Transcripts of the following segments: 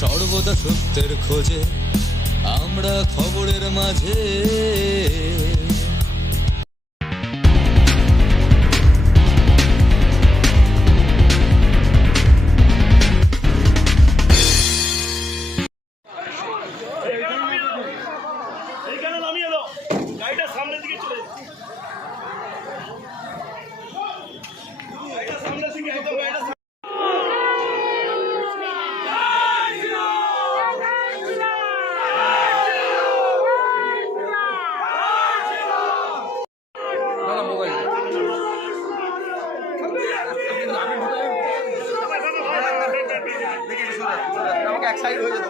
সর্বদা সত্যের খোঁজে আমরা খবরের মাঝে। এইখানে নামিয়ে দাও, গাড়িটা সামনের দিকে চলে যাও, গাড়িটা সামনের দিকে একদম গাড়িটা আমাকে এক সাইড হয়ে যেত।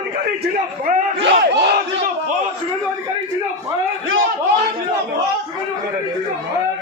अधिकारी जिंदाबाद, शुभेंदु अधिकारी जिंदाबाद, शुभेंदु अधिकारी जिंदाबाद।